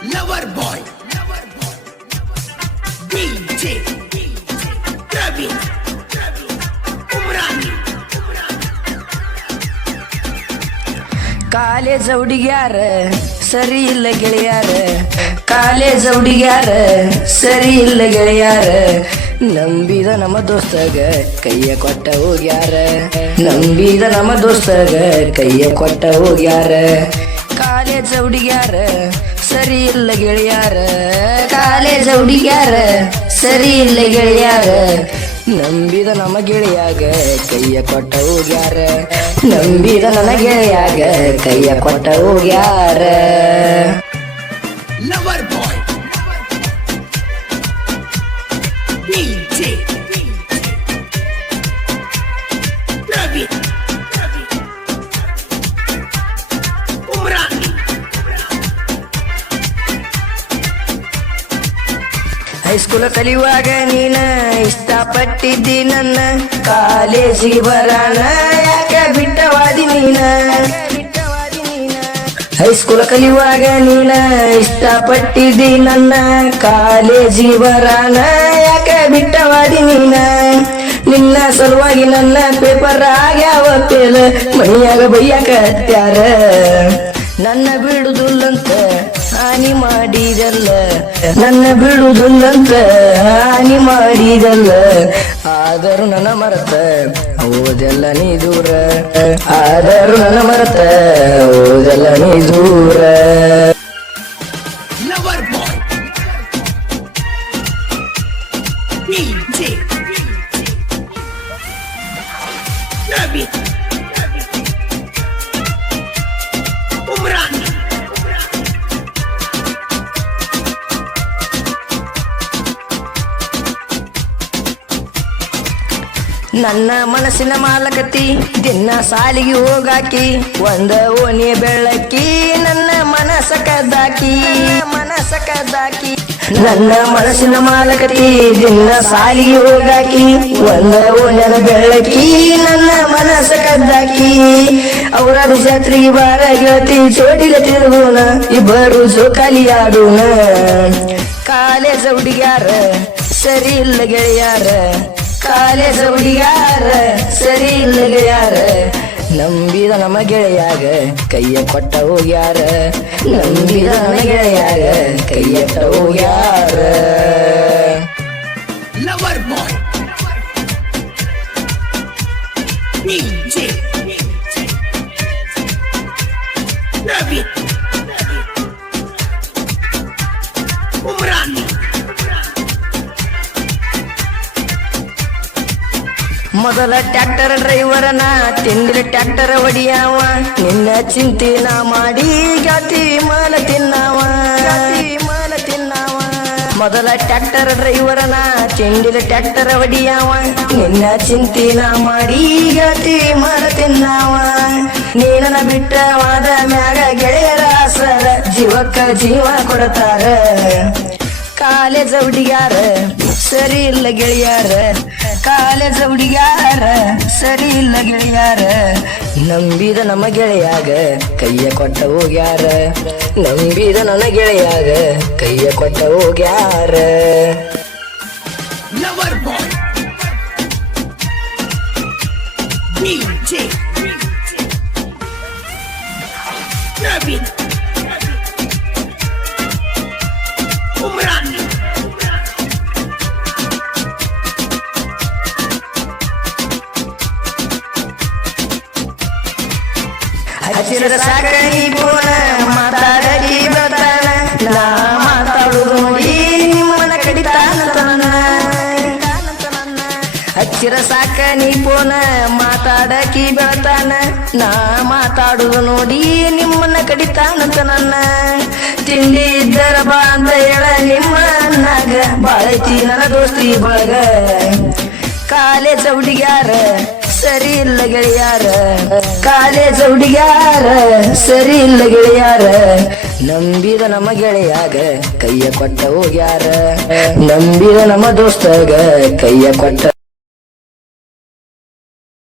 Lover boy, DJ, Praveen, Umrani. College ಹುಡುಗ್ಯಾರ ಸರಿ ಇಲ್ಲ ಗೆಳೆಯಾರ, ಕಾಲೇಜ್ ಹುಡುಗ್ಯಾರ ಸರಿ ಇಲ್ಲ ಗೆಳೆಯಾರ, ನಂಬಿದ ನಮ್ಮ ದೋಸ್ತಗ ಕೈಯ ಕೊಟ್ಟ ಹೋಗ್ಯಾರ, ನಂಬಿದ ನಮ್ಮ ದೋಸ್ತಗ ಕೈಯ ಕೊಟ್ಟ ಹೋಗ್ಯಾರ. ಕಾಲೇಜ್ ಹುಡುಗ್ಯಾರ ಸರಿ ಇಲ್ಲ ಗೆಳೆಯಾರ, ಕಾಲೇಜ್ ಹುಡುಗ್ಯಾರ ಸರಿ ಇಲ್ಲ ಗೆಳೆಯಾರ, ನಂಬಿದ ನಮ್ಮ ಗೆಳೆಯಾಗ ಕೈಯ ಕೊಟ್ಟ ಹೋಗ್ಯಾರ, ನಂಬಿದ ನನ್ನ ಗೆಳೆಯಾಗ ಕೈಯ ಕೊಟ್ಟ ಹೋಗ್ಯಾರ. Lover boy, DJ, Praveen, Umrani. High school ಕಲಿಯುವಾಗ ನೀನ ಇಷ್ಟಪಟ್ಟಿದ್ದಿ ನನ್ನ, ಕಾಲೇಜಿಗೆ ಬರಾನ ಯಾಕ ಬಿಟ್ಟವಾದಿ ನೀನ. ಹೈಸ್ಕೂಲ್ ಕಲಿಯುವಾಗ ನೀನ ಇಷ್ಟಪಟ್ಟಿದ್ದಿ ನನ್ನ, ಕಾಲೇಜಿಗೆ ಬರಾನ ಯಾಕ ಬಿಟ್ಟವಾದಿ ನೀನ. ನಿನ್ನ ಸಲುವಾಗಿ ನನ್ನ ಪೇಪರ್ ಆಗ್ಯಾವ ಪೇಲ, ಮನಿಯಾಗ ಬೈಯಾಕ ಹತ್ಯಾರ. ನನ್ನ ಬಿಡುದಿಲ್ಲಂತ ಹಾನಿ ಮಾಡಿದಲ್ಲ, ನನ್ನ ಬಿಡುದಿಲ್ಲಂತ ಹಾನಿ ಮಾಡಿದಲ್ಲ, ಆದರೂ ನನ್ನ ಮರತ ಓದೆಲ್ಲ ನೀ ದೂರ, ಆದರೂ ನನ್ನ ಮರತ ಓದೆಲ್ಲ ನೀ ದೂರ. Lover boy, DJ, Praveen, Umrani. ನನ್ನ ಮನಸ್ಸಿನ ಮಾಲಕತಿ ದಿನ ಸಾಲಿಗೆ ಹೋಗಾಕಿ, ಒಂದ ಓಣಿ ಬೆಳಕಿ ನನ್ನ ಮನಸ್ಸ ಕದ್ದಾಕಿ, ಮನಸ್ಸ ಕದ್ದಾಕಿ. ನನ್ನ ಮನಸ್ಸಿನ ಮಾಲಕತಿ ದಿನ ಸಾಲಿಗೆ ಹೋಗಾಕಿ, ಒಂದ ಓಣ್ಯದ ಬೆಳಕಿ ನನ್ನ ಮನಸ್ಸ ಕದ್ದಾಕಿ. ಅವರ ಜಾತ್ರೆಗೆ ಬಾರ ಗೆಳತಿ ಜೋಡಿಲ ತಿರುಗೋಣ, ಇಬ್ಬರು ಜೋಕಾಲಿ ಆಡೋಣ. ಕಾಲೇಜ್ ಹುಡುಗ್ಯಾರ ಸರಿ ಇಲ್ಲ ಗೆಳೆಯಾರ, ಕಾಲೇಜ್ ಹುಡುಗ್ಯಾರ ಸರಿ ಇಲ್ಲ ಗೆಳೆಯಾರ, ನಂಬಿದ ನಮ್ಮ ಗೆಳೆಯಾಗ ಕೈಯ ಕೊಟ್ಟ ಹೋಗ್ಯಾರ, ನಂಬಿದ ನನ್ನ ಗೆಳೆಯಾಗ ಕೈಯ ಕೊಟ್ಟ ಹೋಗ್ಯಾರ. Lover boy, DJ, Praveen, Umrani. ಮೊದಲ ಟ್ರ್ಯಾಕ್ಟರ್ ಡ್ರೈವರನ ತಿಂದಿರ ಟ್ರ್ಯಾಕ್ಟರ್ ಹೊಡಿಯಾವ, ನಿನ್ನ ಚಿಂತಿನ ಮಾಡಿ ಗಾತಿ ಮಾಲ ತಿನ್ನವ, ಗಾತಿ ಮಾಲ ತಿನ್ನವ. ಮೊದಲ ಟ್ರ್ಯಾಕ್ಟರ್ ಡ್ರೈವರನ ತಿಂದಿರ ಟ್ರ್ಯಾಕ್ಟರ್ ಹೊಡಿಯಾವ, ನಿನ್ನ ಚಿಂತಿನ ಮಾಡಿ ಗಾತಿ ಮಾಲ ತಿನ್ನವ. ನೀನನ ಬಿಟ್ಟವಾದ ಮ್ಯಾಗ ಗೆಳೆಯರ ಆಸರ, ಜೀವಕ್ಕ ಜೀವ ಕೊಡ್ತಾರ. ಕಾಲೇಜ್ ಹುಡುಗ್ಯಾರ ಸರಿ ಇಲ್ಲ ಗೆಳೆಯಾರ, ಕಾಲೇಜ್ ಹುಡುಗ್ಯಾರ ಸರಿ ಇಲ್ಲ ಗೆಳೆಯಾರ, ನಂಬಿದ ನಮ್ಮ ಗೆಳೆಯಾಗ ಕೈಯ ಕೊಟ್ಟ ಹೋಗ್ಯಾರ, ನಂಬಿದ ನನ್ನ ಗೆಳೆಯಾಗ ಕೈಯ ಕೊಟ್ಟ ಹೋಗ್ಯಾರ. Lover boy, DJ, Praveen, Umrani. ಹಸಿರ ಸಾಕಿ ಪೋನ ಮಾತಾಡಲಿ ಬರ್ತಾನ, ನಾ ಮಾತಾಡುದು ನೋಡಿ ನಿಮ್ಮನ ಕಡಿತಾನ ತನ. ಹಚ್ಚಿರ ಸಾಕ ನೀ ಪೋನ ಮಾತಾಡಕಿ ಬೆಳತಾನ, ನಾ ಮಾತಾಡುದು ನೋಡಿ ನಿಮ್ಮನ್ನ ಕಡಿತಾನಂತ ನನ್ನ. ತಿಂಡಿ ಇದ್ದರ ಬಾ ಅಂತ ಹೇಳ ನಿಮ್ಮ ಅನ್ನಾಗ, ಬಾಳೈತಿ ನನ್ನ ದೋಸ್ತಿ ಬಳಗ. ಕಾಲೇಜ್ ಹುಡುಗ್ಯಾರ ಸರಿ ಇಲ್ಲ ಗೆಳೆಯಾರ, ಕಾಲೇಜ್ ಹುಡುಗ್ಯಾರ ಸರಿ ಇಲ್ಲ ಗೆಳೆಯಾರ, ನಂಬಿದ ನಮ್ಮ ಗೆಳೆಯಾಗ ಕೈಯ ಕೊಟ್ಟ ಹೋಗ್ಯಾರ, ನಂಬಿದ ನಮ್ಮ ದೋಸ್ತಗ ಕೈಯ ಕೊಟ್ಟ